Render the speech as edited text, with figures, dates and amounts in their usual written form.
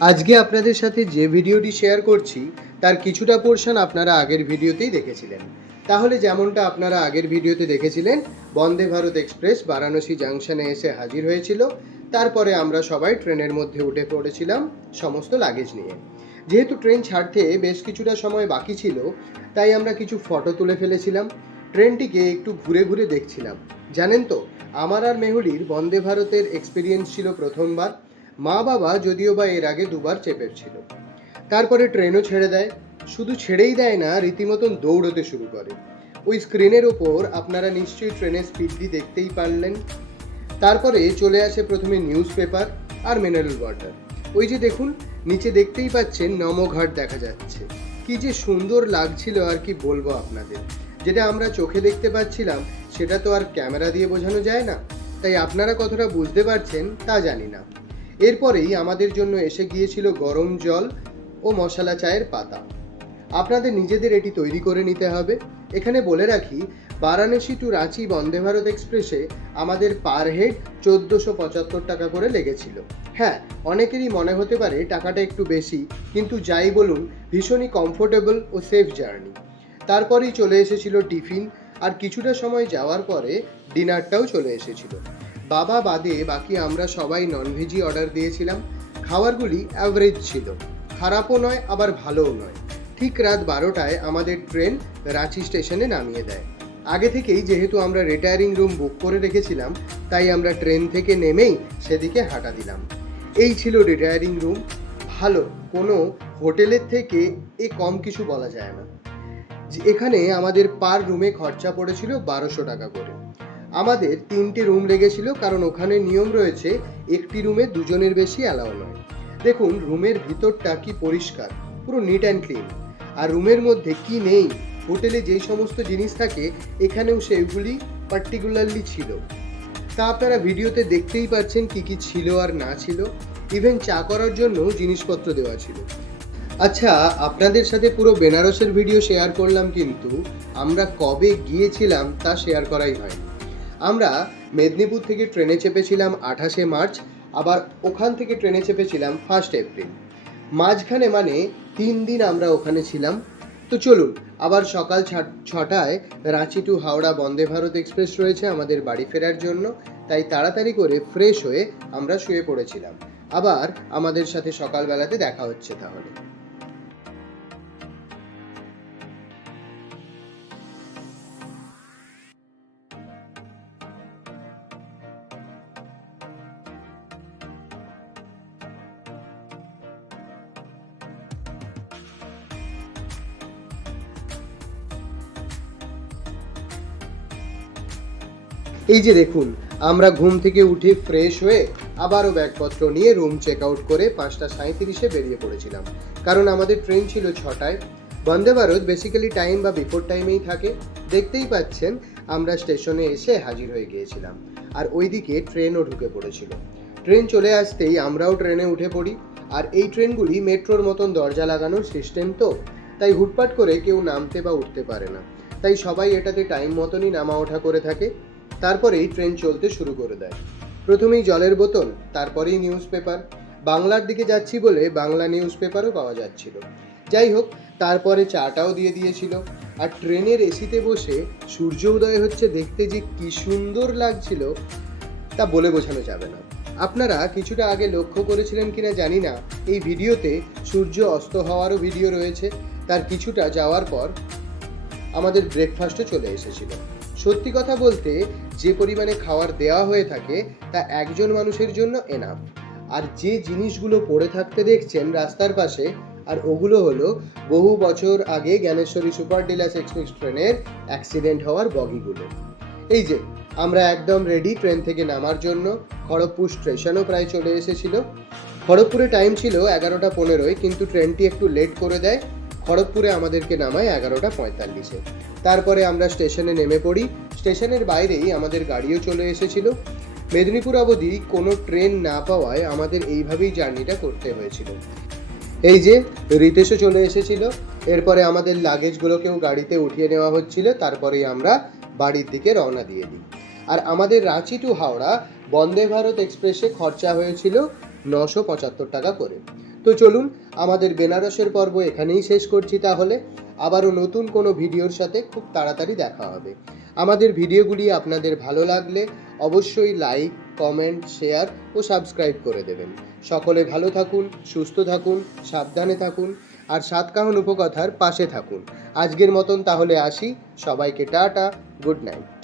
আজকে আপনাদের সাথে যে ভিডিওটি শেয়ার করছি তার কিছুটা পোর্শন আপনারা আগের ভিডিওতেই দেখেছিলেন। তাহলে যেমনটা আপনারা আগের ভিডিওতে দেখেছিলেন, বন্দে ভারত এক্সপ্রেস বারাণসী জাংশনে এসে হাজির হয়েছিল। তারপরে আমরা সবাই ট্রেনের মধ্যে উঠে পড়েছিলাম সমস্ত লাগেজ নিয়ে। যেহেতু ট্রেন ছাড়তে বেশ কিছুটা সময় বাকি ছিল, তাই আমরা কিছু ফটো তুলে ফেলেছিলাম। ট্রেনটিকে একটু ঘুরে ঘুরে দেখছিলাম। জানেন তো, আমার আর মেহুলির বন্দে ভারতের এক্সপিরিয়েন্স ছিল প্রথমবার। মা বাবা যদিও বা এর আগে দুবার চেপেছিল। তারপরে ট্রেনও ছেড়ে দেয়। শুধু ছেড়েই দেয় না, রীতিমতন দৌড়তে শুরু করে। ওই স্ক্রিনের ওপর আপনারা নিশ্চয়ই ট্রেনের স্পিডটি দেখতেই পারলেন। তারপরে চলে আসে প্রথমে নিউজ পেপার আর মিনারেল ওয়াটার। ওই যে দেখুন, নিচে দেখতেই পাচ্ছেন নমঘাট দেখা যাচ্ছে। কি যে সুন্দর লাগছিল আর কি বলবো আপনাদের। যেটা আমরা চোখে দেখতে পাচ্ছিলাম সেটা তো আর ক্যামেরা দিয়ে বোঝানো যায় না, তাই আপনারা কতটা বুঝতে পারছেন তা জানি না। এরপরেই আমাদের জন্য এসে গিয়েছিল গরম জল ও মশলা চায়ের পাতা। আপনাদের নিজেদের এটি তৈরি করে নিতে হবে। এখানে বলে রাখি, বারাণসী টু রাঁচি বন্দে ভারত এক্সপ্রেসে আমাদের পার হেড 1475 টাকা করে লেগেছিল। হ্যাঁ, অনেকেরই মনে হতে পারে টাকাটা একটু বেশি, কিন্তু যাই বলুন, ভীষণই কমফোর্টেবল ও সেফ জার্নি। তারপরেই চলে এসেছিল টিফিন, আর কিছুটা সময় যাওয়ার পরে ডিনারটাও চলে এসেছিল। বাবা বাদে বাকি আমরা সবাই ননভেজই অর্ডার দিয়েছিলাম। খাবারগুলি অ্যাভারেজ ছিল, খারাপও নয় আবার ভালোও নয়। ঠিক রাত 12টায় আমাদের ট্রেন রাঁচি স্টেশনে নামিয়ে দেয়। আগে থেকেই যেহেতু আমরা রিটায়ারিং রুম বুক করে রেখেছিলাম, তাই আমরা ট্রেন থেকে নেমেই সেদিকে হাঁটা দিলাম। এই ছিল রিটায়ারিং রুম। ভালো, কোনো হোটেলের থেকে কম কিছু বলা যায় না। এখানে আমাদের পার রুমে খরচা পড়েছিল 1200 টাকা করে। আমাদের 3টে রুম লেগেছিল, কারণ ওখানে নিয়ম রয়েছে একটি রুমে দুজনের বেশি অ্যালাউ নয়। দেখুন রুমের ভিতরটা কি পরিষ্কার, পুরো নিট অ্যান্ড ক্লিন। আর রুমের মধ্যে কি নেই, হোটেলে যেই সমস্ত জিনিস থাকে এখানেও সেগুলি পার্টিকুলারলি ছিল। তা আপনারা ভিডিওতে দেখতেই পাচ্ছেন কি কি ছিল আর না ছিল। ইভেন চা করার জন্য জিনিসপত্র দেওয়া ছিল। আচ্ছা, আপনাদের সাথে পুরো বেনারসের ভিডিও শেয়ার করলাম, কিন্তু আমরা কবে গিয়েছিলাম তা শেয়ার করাই হয়নি। আমরা মেদিনীপুর থেকে ট্রেনে চেপেছিলাম 28শে মার্চ, আবার ওখান থেকে ট্রেনে চেপেছিলাম 1 এপ্রিল। মাঝখানে মানে 3 দিন আমরা ওখানে ছিলাম। তো চলুন, আবার সকাল 6টায় রাঁচি টু হাওড়া বন্দে ভারত এক্সপ্রেস রয়েছে আমাদের বাড়ি ফেরার জন্য। তাই তাড়াতাড়ি করে ফ্রেশ হয়ে আমরা শুয়ে পড়েছিলাম। আবার আমাদের সাথে সকালবেলাতে দেখা হচ্ছে তাহলে। এই যে দেখুন, আমরা ঘুম থেকে উঠে ফ্রেশ হয়ে আবারও ব্যাগপত্র নিয়ে রুম চেক আউট করে 5টা 37-এ বেরিয়ে পড়েছিলাম, কারণ আমাদের ট্রেন ছিল 6টায়। বন্দে ভারত বেসিক্যালি টাইম বা বিফোর টাইমেই থাকে। দেখতেই পাচ্ছেন আমরা স্টেশনে এসে হাজির হয়ে গিয়েছিলাম, আর ওইদিকে ট্রেনও ঢুকে পড়েছিল। ট্রেন চলে আসতেই আমরাও ট্রেনে উঠে পড়ি। আর এই ট্রেনগুলি মেট্রোর মতন দরজা লাগানোর সিস্টেম, তো তাই হুটপাট করে কেউ নামতে বা উঠতে পারে না। তাই সবাই এটাতে টাইম মতনই নামা ওঠা করে থাকে। তারপরেই ট্রেন চলতে শুরু করে দেয়। প্রথমেই জলের বোতল, তারপরেই নিউজ পেপার। বাংলার দিকে যাচ্ছি বলে বাংলা নিউজ পেপারও পাওয়া যাচ্ছিল। যাই হোক, তারপরে চাটাও দিয়ে দিয়েছিল। আর ট্রেনের এসিতে বসে সূর্য উদয় হচ্ছে দেখতে যে কি সুন্দর লাগছিল তা বলে বোঝানো যাবে না। আপনারা কিছুটা আগে লক্ষ্য করেছিলেন কিনা জানি না, এই ভিডিওতে সূর্য অস্ত হওয়ারও ভিডিও রয়েছে। তার কিছুটা যাওয়ার পর আমাদের ব্রেকফাস্টও চলে এসেছিল। সত্যি কথা বলতে, যে পরিমাণে খাবার দেওয়া হয়ে থাকে তা একজন মানুষের জন্য এনাফ। আর যে জিনিসগুলো পড়ে থাকতে দেখছেন রাস্তার পাশে, আর ওগুলো হলো বহু বছর আগে জ্ঞানেশ্বরী সুপার ডিলাক্স এক্সপ্রেস ট্রেনের অ্যাক্সিডেন্ট হওয়ার বগিগুলো। এই যে আমরা একদম রেডি ট্রেন থেকে নামার জন্য। খড়গপুর স্টেশনও প্রায় চলে এসেছিল। খড়গপুরে টাইম ছিল 11টা 15, কিন্তু ট্রেনটি একটু লেট করে দেয়। খড়গপুরে আমাদেরকে নামায় 11টা 45-এ। তারপরে আমরা স্টেশনে নেমে পড়ি। স্টেশনের বাইরেই আমাদের গাড়িও চলে এসেছিল। মেদিনীপুর অবধি কোনো ট্রেন না পাওয়ায় আমাদের এইভাবেই জার্নিটা করতে হয়েছিল। এই যে রিতেশও চলে এসেছিল। এরপরে আমাদের লাগেজগুলোকেও গাড়িতে উঠিয়ে নেওয়া হচ্ছিল। তারপরেই আমরা বাড়ির দিকে রওনা দিয়ে দিই। আর আমাদের রাঁচি টু হাওড়া বন্দে ভারত এক্সপ্রেসে খরচা হয়েছিল 975 টাকা করে। তো চলুন, আমাদের বেনারসের পর্ব এখানেই শেষ করছি তাহলে। আবারও নতুন কোনো ভিডিওর সাথে খুব তাড়াতাড়ি দেখা হবে। আমাদের ভিডিওগুলি আপনাদের ভালো লাগলে অবশ্যই লাইক, কমেন্ট, শেয়ার ও সাবস্ক্রাইব করে দেবেন। সকলে ভালো থাকুন, সুস্থ থাকুন, সাবধানে থাকুন আর সাতকাহন উপকথার পাশে থাকুন। আজকের মতন তাহলে আসি। সবাইকে টাটা, গুড নাইট।